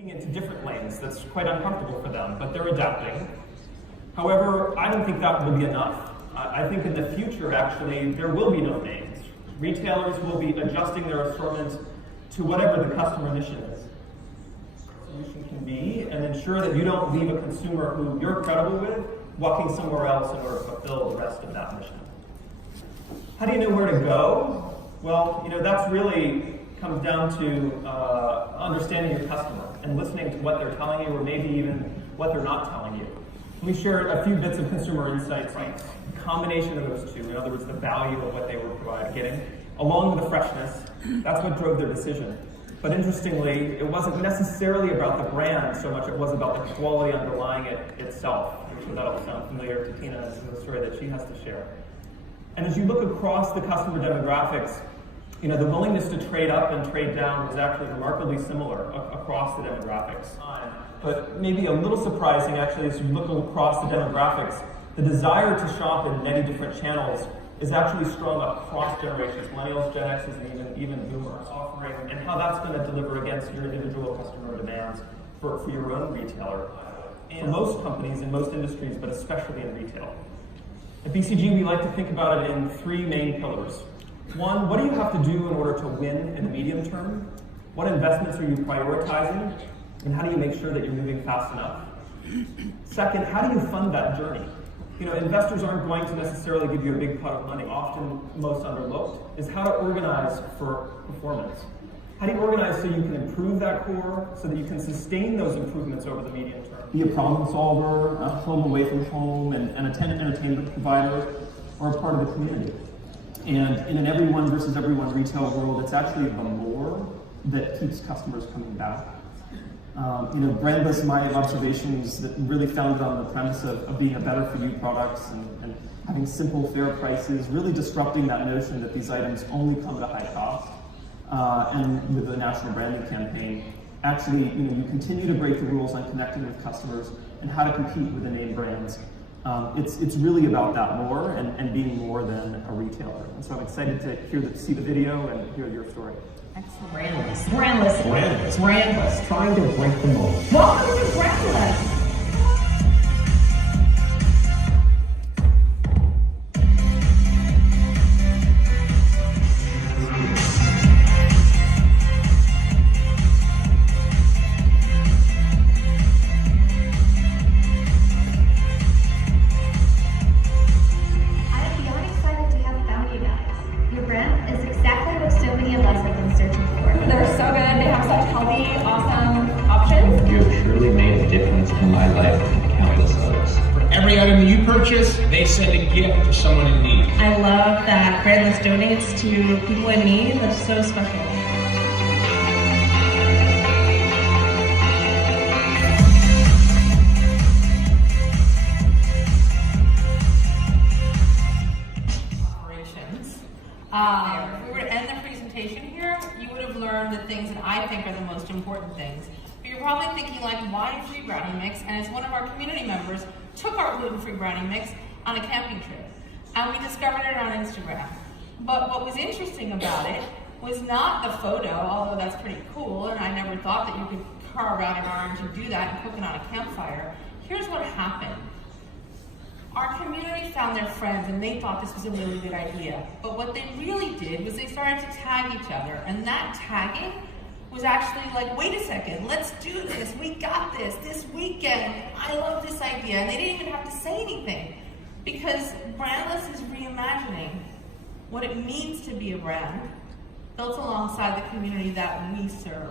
moving into different lanes. That's quite uncomfortable for them, but they're adapting. However, I don't think that will be enough. I think in the future, actually, there will be no names. Retailers will be adjusting their assortments to whatever the customer mission is. The solution can be, and ensure that you don't leave a consumer who you're credible with walking somewhere else in order to fulfill the rest of that mission. How do you know where to go? Well, that's really comes down to understanding your customer and listening to what they're telling you, or maybe even what they're not telling you. Let me share a few bits of consumer insights. A combination of those two, in other words, the value of what they were getting, along with the freshness, that's what drove their decision. But interestingly, it wasn't necessarily about the brand so much, it was about the quality underlying it itself. I'm sure that'll sound familiar to Tina and the story that she has to share. And as you look across the customer demographics, the willingness to trade up and trade down was actually remarkably similar across the demographics. But maybe a little surprising, actually, as you look across the demographics, the desire to shop in many different channels is actually strong across generations, millennials, Gen X's, and even boomers, offering, and how that's going to deliver against your individual customer demands for your own retailer. And most companies in most industries, but especially in retail. At BCG, we like to think about it in three main pillars. One, what do you have to do in order to win in the medium term? What investments are you prioritizing? And how do you make sure that you're moving fast enough? Second, how do you fund that journey? Investors aren't going to necessarily give you a big pot of money. Often, most underlooked, is how to organize for performance. How do you organize so you can improve that core, so that you can sustain those improvements over the medium term? Be a problem solver, a home away from home, and an entertainment provider, or a part of the community. And in an everyone versus everyone retail world, it's actually the more that keeps customers coming back. Brandless, my observations that really founded on the premise of being a better for you products and having simple, fair prices, really disrupting that notion that these items only come at a high cost. And with the national branding campaign, actually, you continue to break the rules on connecting with customers and how to compete with the name brands. It's really about that more and being more than a retailer. And so I'm excited to see the video and hear your story. Excellent. Brandless. Trying to break the mold. Welcome to Brandless. Every item that you purchase, they send a gift to someone in need. I love that Brandless donates to people in need. That's so special. Operations. If we were to end the presentation here, you would have learned the things that I think are the most important things. But you're probably thinking, like, why free brownie mix? And it's one of our community members took our gluten-free brownie mix on a camping trip, and we discovered it on Instagram. But what was interesting about it was not the photo, although that's pretty cool, and I never thought that you could carve out an orange and do that and cook it on a campfire. Here's what happened. Our community found their friends, and they thought this was a really good idea. But what they really did was they started to tag each other, and that tagging was actually like, wait a second, let's do this, we got this weekend, I love this idea. And they didn't even have to say anything, because Brandless is reimagining what it means to be a brand built alongside the community that we serve.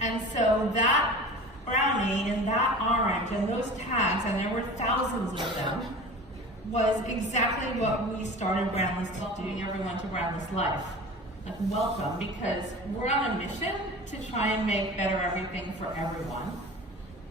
And so that brownie and that orange and those tags, and there were thousands of them, was exactly what we started Brandless welcoming everyone to Brandless Life. Like, welcome, because we're on a mission to try and make better everything for everyone.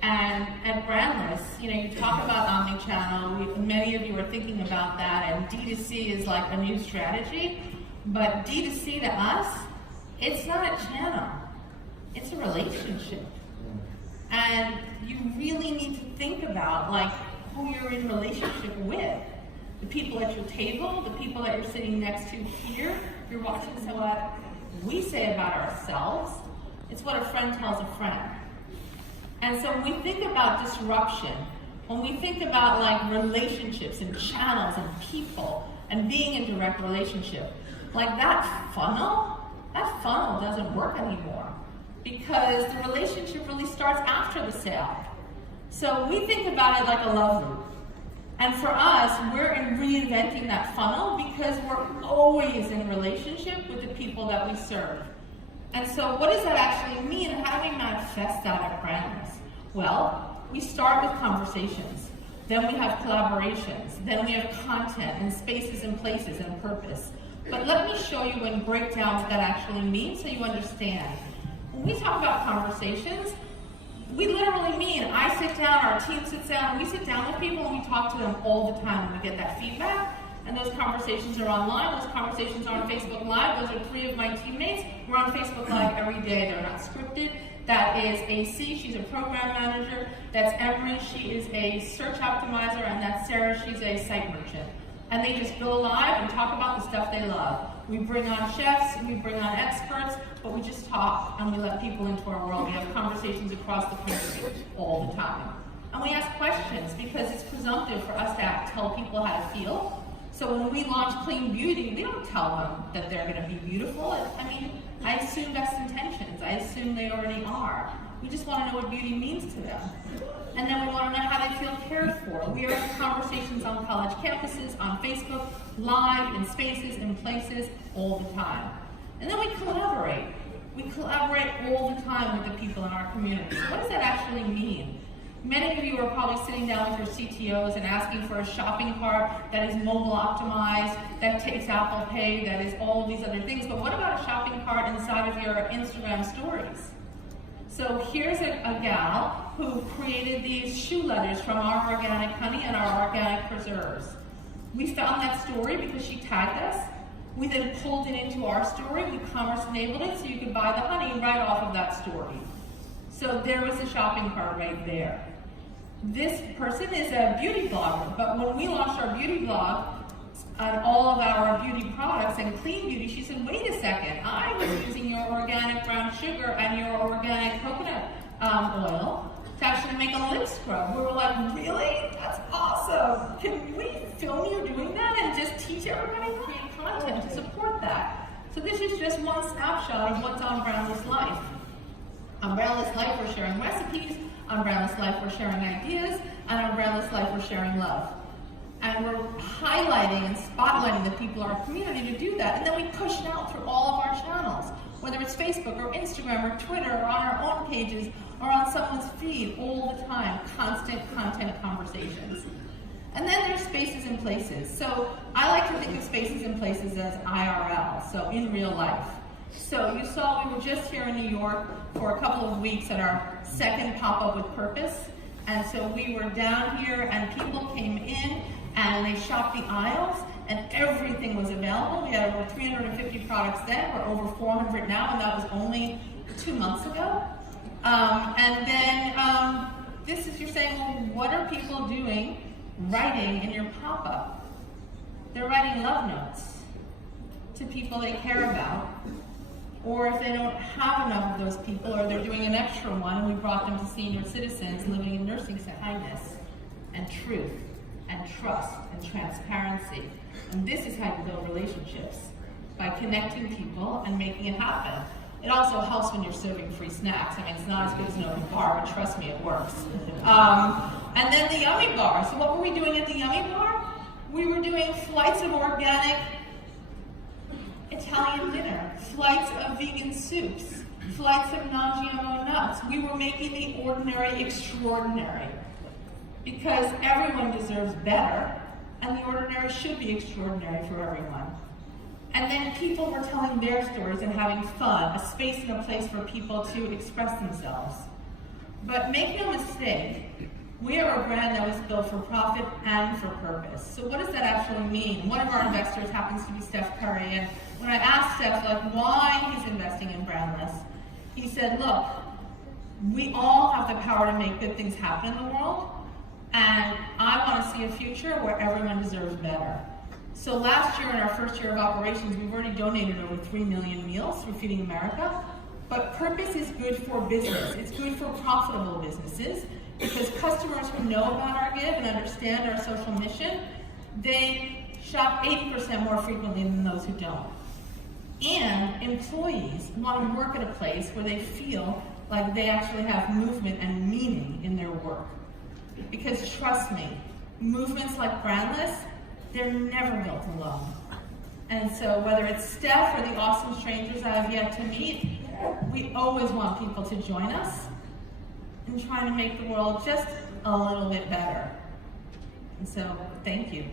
And at Brandless, you talk about omnichannel. Many of you are thinking about that, and D2C is like a new strategy. But D2C to us, it's not a channel, it's a relationship. And you really need to think about who you're in relationship with. The people at your table, the people that you're sitting next to here, you're watching what we say about ourselves. It's what a friend tells a friend. And so when we think about disruption, when we think about like relationships and channels and people and being in direct relationship, like that funnel doesn't work anymore because the relationship really starts after the sale. So we think about it like a love loop. And for us, we're reinventing that funnel because we're always in relationship with the people that we serve. And so what does that actually mean, and how do we manifest that at BRANDLESS? Well, we start with conversations, then we have collaborations, then we have content and spaces and places and purpose. But let me show you and break down what that actually means so you understand. When we talk about conversations, we literally mean I sit down, our team sits down, and we sit down with people and we talk to them all the time and we get that feedback. And those conversations are online, those conversations are on Facebook Live. Those are 3 of my teammates. We're on Facebook Live every day. They're not scripted. That is AC, she's a program manager. That's Emery, she is a search optimizer. And that's Sarah, she's a site merchant. And they just go live and talk about the stuff they love. We bring on chefs, we bring on experts, but we just talk and we let people into our world. We have conversations across the country all the time. And we ask questions because it's presumptive for us to tell people how to feel. So when we launch Clean Beauty, we don't tell them that they're going to be beautiful. I mean, I assume best intentions. I assume they already are. We just want to know what beauty means to them. And then we want to know how they feel cared for. We are in conversations on college campuses, on Facebook, live, in spaces, in places, all the time. And then we collaborate. We collaborate all the time with the people in our community. So what does that actually mean? Many of you are probably sitting down with your CTOs and asking for a shopping cart that is mobile optimized, that takes Apple Pay, that is all of these other things. But what about a shopping cart inside of your Instagram stories? So here's a gal who created these shoe leathers from our organic honey and our organic preserves. We found that story because she tagged us. We then pulled it into our story. We commerce enabled it so you could buy the honey right off of that story. So there was a shopping cart right there. This person is a beauty blogger, but when we launched our beauty blog on all of our beauty products and Clean Beauty, she said, wait a second, I was using your organic brown sugar and your organic coconut oil to actually make a lip scrub. We were like, really? That's awesome. Can we film you doing that and just teach everybody to create content to support that? So this is just one snapshot of what's on BRANDLESS Life. On BRANDLESS Life, we're sharing recipes. On BRANDLESS Life, we're sharing ideas. And on BRANDLESS Life, we're sharing love. And we're highlighting and spotlighting the people in our community to do that. And then we push it out through all of our channels, whether it's Facebook or Instagram or Twitter or on our own pages or on someone's feed all the time, constant content conversations. And then there's spaces and places. So I like to think of spaces and places as IRL, so in real life. So you saw we were just here in New York for a couple of weeks at our second pop-up with Purpose. And so we were down here and people came in and they shopped the aisles and everything was available. We had over 350 products then, we're over 400 now, and that was only 2 months ago. And then this is, you're saying, well, what are people doing, writing in your pop-up? They're writing love notes to people they care about. Or if they don't have enough of those people, or they're doing an extra one, we brought them to senior citizens living in nursing center. Kindness and truth and trust and transparency. And this is how you build relationships, by connecting people and making it happen. It also helps when you're serving free snacks. I mean, it's not as good as an open bar, but trust me, it works. And then the Yummy Bar. So what were we doing at the Yummy Bar? We were doing flights of organic Italian dinner, flights of vegan soups, flights of non-GMO nuts. We were making the ordinary extraordinary because everyone deserves better and the ordinary should be extraordinary for everyone. And then people were telling their stories and having fun, a space and a place for people to express themselves. But make no mistake, we are a brand that was built for profit and for purpose. So what does that actually mean? One of our investors happens to be Steph Curry, and when I asked Steph why he's investing in BRANDLESS, he said, look, we all have the power to make good things happen in the world, and I want to see a future where everyone deserves better. So last year, in our first year of operations, we've already donated over 3 million meals through Feeding America. But purpose is good for business. It's good for profitable businesses because customers who know about our give and understand our social mission, they shop 80% more frequently than those who don't. And employees want to work at a place where they feel like they actually have movement and meaning in their work. Because trust me, movements like Brandless, they're never built alone. And so whether it's Steph or the awesome strangers I have yet to meet, we always want people to join us in trying to make the world just a little bit better. And so, thank you.